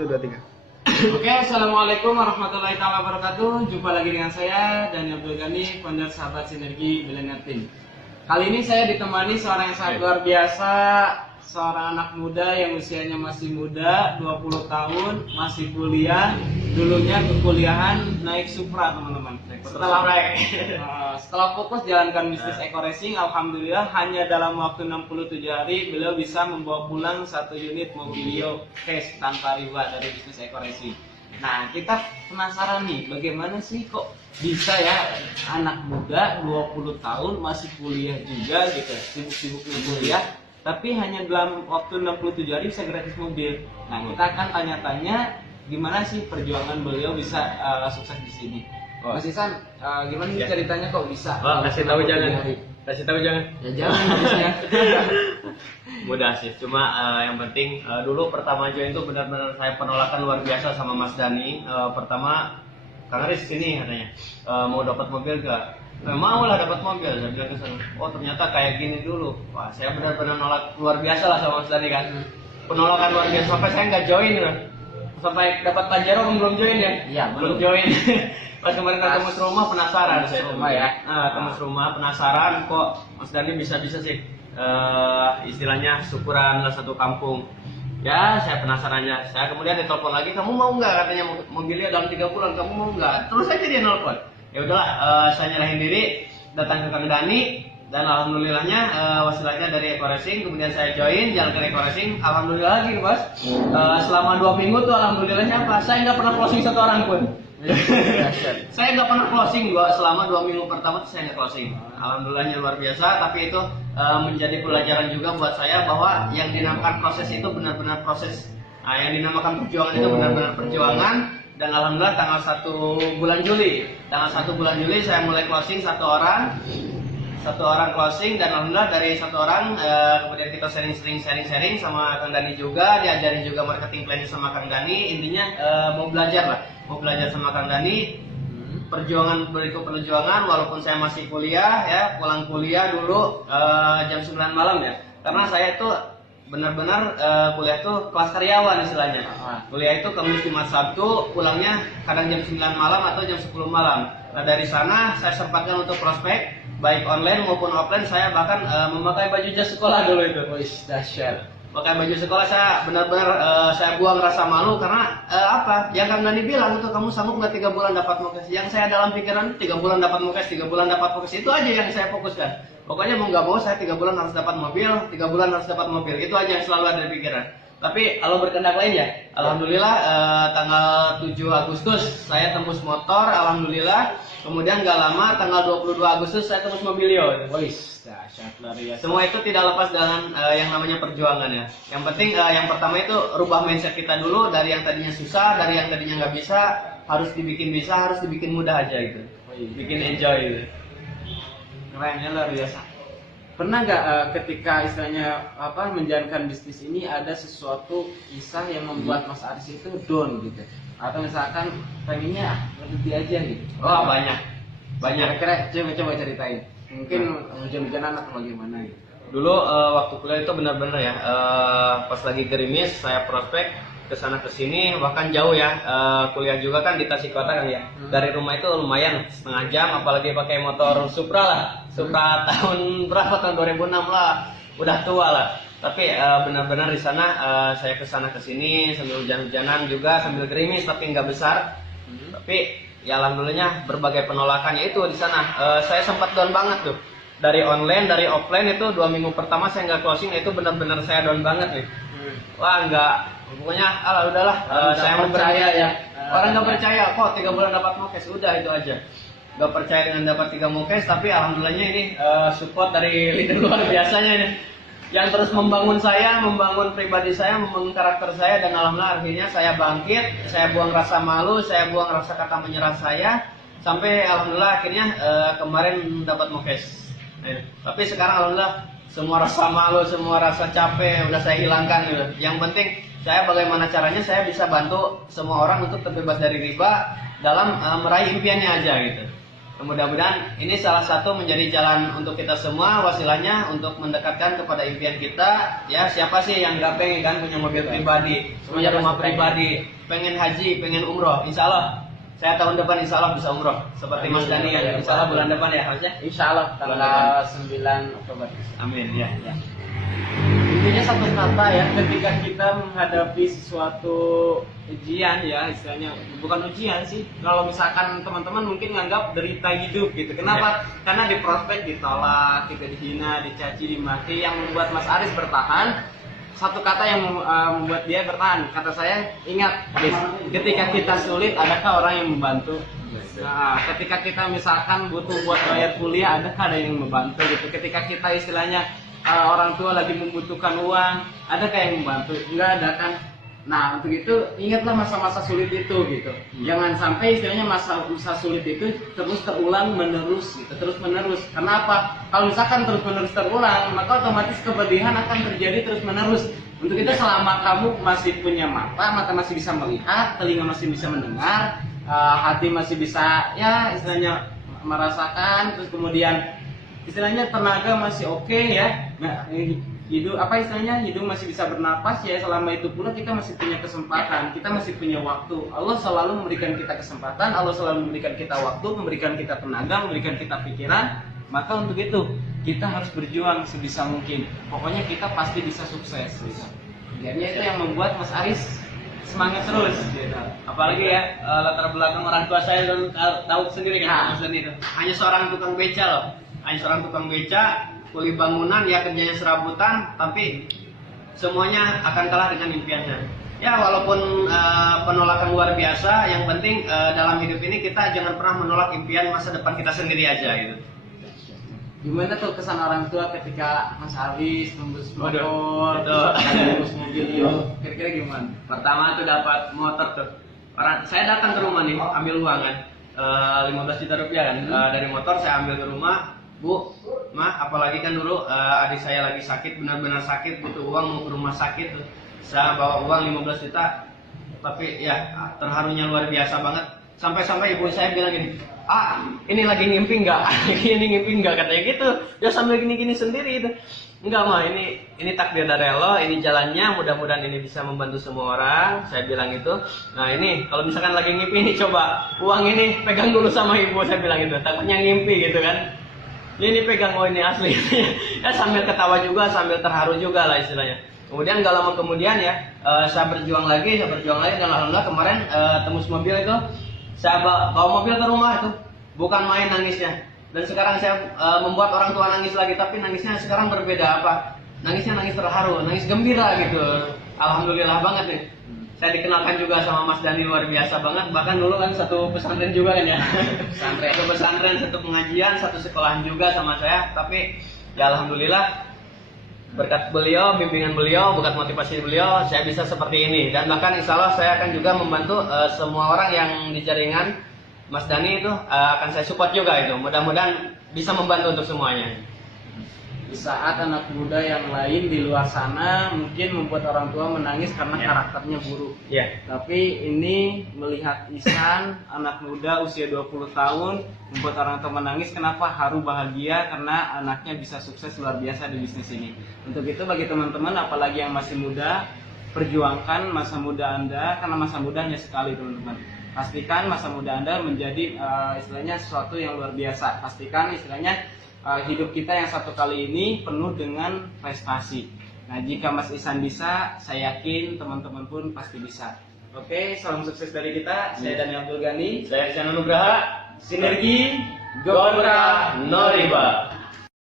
1, 2, 3. Oke, assalamualaikum warahmatullahi wabarakatuh. Jumpa lagi dengan saya Daniel Abdul Ghani, founder Sahabat Sinergi Millennial Team. Kali ini saya ditemani seorang yang sangat luar biasa, seorang anak muda yang usianya masih muda, 20 tahun, masih kuliah. Dulunya kekuliahan naik Supra, teman-teman. Setelah fokus jalankan bisnis Eco Racing, alhamdulillah hanya dalam waktu 67 hari beliau bisa membawa pulang 1 unit Mobilio cash tanpa riba dari bisnis Eco Racing. Nah, kita penasaran nih, bagaimana sih kok bisa ya anak muda 20 tahun masih kuliah juga gitu, sibuk-sibuknya kuliah, tapi hanya dalam waktu 67 hari bisa gratis mobil. Nah, kita akan tanya-tanya gimana sih perjuangan beliau bisa sukses di sini. Mas Isan, gimana sih ceritanya kok bisa? Kasih tahu jangan. Kasih tahu jangan. Ya jangan harusnya. Mudah sih, cuma yang penting dulu pertama join itu benar-benar saya penolakan luar biasa sama Mas Dani. Pertama, Kang Aris sini katanya mau dapat mobil gak? Mau lah dapat mobil, saya bilang ke sana. Oh ternyata kayak gini dulu. Wah saya benar-benar nolak luar biasa lah sama Mas Dani kan. Penolakan luar biasa sampai saya nggak join kan. Sampai dapat Pajero belum join ya? Iya belum join. Pas kemarin ketemu rumah penasaran saya. Rumah ya? Ketemu rumah penasaran kok Mas Dani bisa-bisa sih. Istilahnya syukuran lah satu kampung. Ya saya penasarannya. Saya kemudian ditelepon lagi, kamu mau nggak katanya mobilnya dalam 3 bulan, kamu mau nggak? Terus aja dia nelpon. Ya udahlah, saya nyerahin diri, datang ke Kang Dani, dan alhamdulillahnya wasilahnya dari Eco Racing, kemudian saya join jalan ke Eco Racing. Alhamdulillah lagi bos. Selama 2 minggu tuh alhamdulillahnya apa? Saya nggak pernah closing 1 orang pun. Saya nggak pernah closing selama 2 minggu pertama tuh saya nggak closing. Alhamdulillahnya luar biasa, tapi itu menjadi pelajaran juga buat saya bahwa yang dinamakan proses itu benar-benar proses. Yang dinamakan perjuangan itu benar-benar perjuangan. Dan alhamdulillah tanggal 1 bulan Juli saya mulai closing 1 orang closing, dan alhamdulillah dari 1 orang kemudian kita sharing sama Kang Dani juga, diajarin juga marketing plan sama Kang Dani. Intinya mau belajar sama Kang Dani. Perjuangan berikut perjuangan, walaupun saya masih kuliah ya, pulang kuliah dulu jam 9 malam ya, karena saya itu benar-benar kuliah itu kelas karyawan istilahnya. Kuliah itu Kamis Jumat Sabtu, pulangnya kadang jam 9 malam atau jam 10 malam. Nah dari sana saya sempatkan untuk prospek baik online maupun offline. Saya bahkan memakai baju jas sekolah dulu itu. Wih, dahsyat. Pakai baju sekolah saya benar-benar saya buang rasa malu karena apa? Yang Kang Dani bilang itu, kamu sanggup nggak 3 bulan dapat mukes? Yang saya dalam pikiran 3 bulan dapat mukes, 3 bulan dapat mukes, itu aja yang saya fokuskan. Pokoknya mau nggak mau saya 3 bulan harus dapat mobil, 3 bulan harus dapat mobil. Itu aja yang selalu ada di pikiran. Tapi kalau berkendak lain ya, alhamdulillah tanggal 7 Agustus saya tembus motor, alhamdulillah. Kemudian nggak lama tanggal 22 Agustus saya tembus mobilio. Wih, dahsyat luar biasa. Semua itu tidak lepas dengan yang namanya perjuangan ya. Yang penting yang pertama itu rubah mindset kita dulu, dari yang tadinya susah, dari yang tadinya nggak bisa, harus dibikin bisa, harus dibikin mudah aja gitu. Bikin enjoy gitu. Kerennya luar biasa. Pernah nggak ketika istilahnya menjalankan bisnis ini ada sesuatu kisah yang membuat Mas Aris itu down gitu, atau misalkan pengennya berhenti aja gitu? Oh banyak. Kira-kira coba ceritain. Mungkin hujan-hujanan atau bagaimana gitu. Dulu waktu kuliah itu benar-benar ya, pas lagi gerimis saya prospek kesana kesini, bahkan jauh ya. Kuliah juga kan di Tasikota kan ya. Dari rumah itu lumayan setengah jam, apalagi pakai motor Supra lah. Supra tahun berapa, tahun 2006 lah, udah tua lah. Tapi benar-benar di sana saya kesana kesini sambil hujan-hujanan juga, sambil gerimis tapi nggak besar. Tapi ya alhamdulillahnya berbagai penolakannya itu di sana. Saya sempat down banget tuh. Dari online, dari offline itu 2 minggu pertama saya nggak closing, itu benar-benar saya down banget nih. Wah nggak, pokoknya udahlah. Saya percaya ya. Orang nggak percaya kok 3 bulan dapat mukes, udah itu aja. Nggak percaya dengan dapat 3 mukes, tapi alhamdulillahnya ini support dari leader luar biasanya ini, yang terus membangun saya, membangun pribadi saya, membangun karakter saya, dan alhamdulillah akhirnya saya bangkit, saya buang rasa malu, saya buang rasa kata menyerah saya, sampai alhamdulillah akhirnya kemarin dapat mukes. Tapi sekarang alhamdulillah semua rasa malu, semua rasa capek udah saya hilangkan gitu. Yang penting saya bagaimana caranya saya bisa bantu semua orang untuk terbebas dari riba dalam meraih impiannya aja gitu. Mudah-mudahan ini salah satu menjadi jalan untuk kita semua, wasilahnya untuk mendekatkan kepada impian kita. Ya, siapa sih yang nggak pengen kan punya mobil pribadi, punya rumah pribadi, pengen haji, pengen umroh. Insya Allah saya tahun depan insya Allah bisa umroh seperti Mas Dani yang insya Allah bulan depan ya harusnya. Insya Allah tanggal 9 Oktober. Amin ya. Intinya satu kata ya, ketika kita menghadapi sesuatu ujian ya, istilahnya bukan ujian sih, kalau misalkan teman-teman mungkin nganggap derita hidup gitu. Kenapa? Karena di prospek ditolak, kita dihina, dicaci, dimaki. Yang membuat Mas Aris bertahan, satu kata yang membuat dia bertahan. Kata saya, ingat, ketika kita sulit, adakah orang yang membantu? Nah, ketika kita misalkan butuh buat bayar kuliah, adakah ada yang membantu gitu? Ketika kita istilahnya orang tua lagi membutuhkan uang, adakah yang membantu? Enggak ada kan? Nah, untuk itu ingatlah masa-masa sulit itu gitu. Jangan sampai istilahnya masa sulit itu terus terulang menerus gitu, terus menerus. Kenapa? Kalau misalkan terus menerus terulang, maka otomatis kepedihan akan terjadi terus menerus. Untuk itu selama kamu masih punya mata masih bisa melihat, telinga masih bisa mendengar, hati masih bisa ya istilahnya merasakan, terus kemudian istilahnya tenaga masih oke ya. Nah, hidung masih bisa bernapas ya, selama itu pula kita masih punya kesempatan, kita masih punya waktu. Allah selalu memberikan kita kesempatan, Allah selalu memberikan kita waktu, memberikan kita tenaga, memberikan kita pikiran. Maka untuk itu kita harus berjuang sebisa mungkin. Pokoknya kita pasti bisa sukses gitu. Jadinya itu yang membuat Mas Aris semangat terus gitu. Apalagi ya latar belakang orang tua saya tahu sendiri kan Mas Dani itu. Hanya seorang tukang beca loh. Hanya seorang tukang beca, kuli bangunan, ya kerjanya serabutan, tapi semuanya akan kalah dengan impiannya. Ya walaupun penolakan luar biasa, yang penting dalam hidup ini kita jangan pernah menolak impian masa depan kita sendiri aja gitu. Gimana tuh kesan orang tua ketika Mas Aris membeli motor, terus mobil, kira-kira gimana? Pertama tuh dapat motor tuh. Saya datang ke rumah nih, ambil uang kan, 15 juta rupiah kan, dari motor saya ambil ke rumah. Bu, Ma, apalagi kan dulu adik saya lagi sakit, benar-benar sakit, butuh uang mau ke rumah sakit tuh. Saya bawa uang 15 juta, tapi ya terharunya luar biasa banget. Sampai-sampai ibu saya bilang gini, ini lagi ngimpi nggak? Ini ngimpi nggak? Katanya gitu. Dia sambil gini-gini sendiri itu. Enggak mah, ini takdir dari Allah, ini jalannya, mudah-mudahan ini bisa membantu semua orang. Saya bilang itu. Nah ini kalau misalkan lagi ngimpi ini coba uang ini pegang dulu sama ibu, saya bilang itu. Takutnya ngimpi gitu kan. Ini pegang, oh ini asli. Ya sambil ketawa juga, sambil terharu juga lah istilahnya. Kemudian gak lama kemudian ya, saya berjuang lagi dan alhamdulillah kemarin tembus mobil itu, saya bawa mobil ke rumah itu, bukan main nangisnya. Dan sekarang saya membuat orang tua nangis lagi, tapi nangisnya sekarang berbeda apa? Nangisnya nangis terharu, nangis gembira gitu. Alhamdulillah banget nih. Saya dikenalkan juga sama Mas Dani luar biasa banget. Bahkan dulu kan satu pesantren juga kan ya. Satu pesantren, satu pengajian, satu sekolahan juga sama saya. Tapi ya alhamdulillah berkat beliau, bimbingan beliau, berkat motivasi beliau, saya bisa seperti ini. Dan bahkan insya Allah saya akan juga membantu semua orang yang di jaringan Mas Dani itu akan saya support juga itu. Mudah-mudahan bisa membantu untuk semuanya. Di saat anak muda yang lain di luar sana mungkin membuat orang tua menangis karena karakternya buruk. Tapi ini melihat Ihsan, anak muda usia 20 tahun, membuat orang tua menangis. Kenapa? Haru bahagia karena anaknya bisa sukses luar biasa di bisnis ini. Untuk itu bagi teman-teman apalagi yang masih muda, perjuangkan masa muda Anda, karena masa muda hanya sekali teman-teman. Pastikan masa muda Anda menjadi istilahnya sesuatu yang luar biasa. Pastikan istilahnya hidup kita yang satu kali ini penuh dengan prestasi. Nah, jika Mas Ihsan bisa, saya yakin teman-teman pun pasti bisa. Oke, salam sukses dari kita. Saya Dani Abdul Ghani. Saya Ihsan Nugraha. Sinergi Gondra no riba.